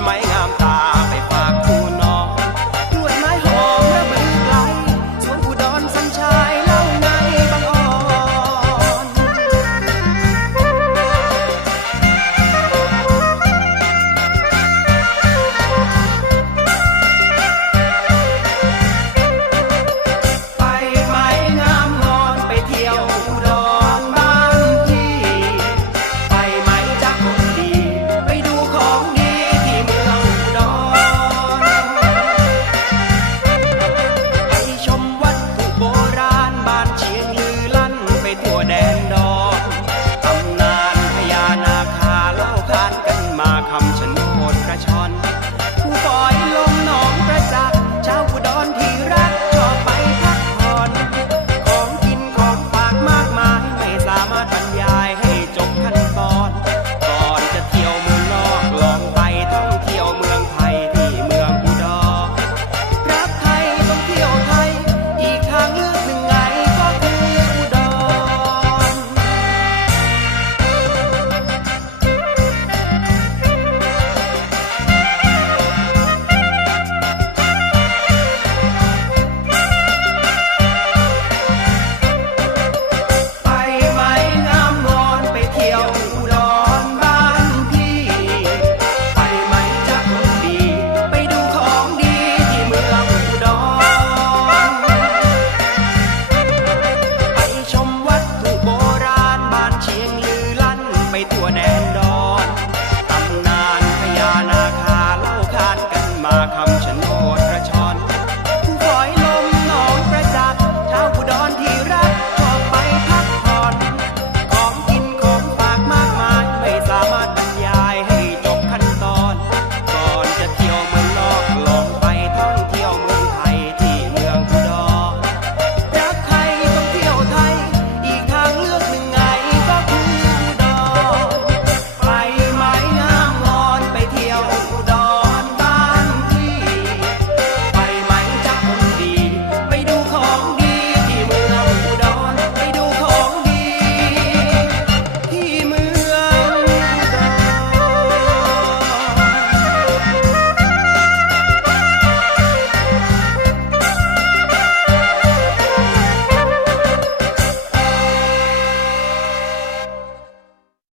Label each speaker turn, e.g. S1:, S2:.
S1: my hand
S2: ไม่ตัวแน่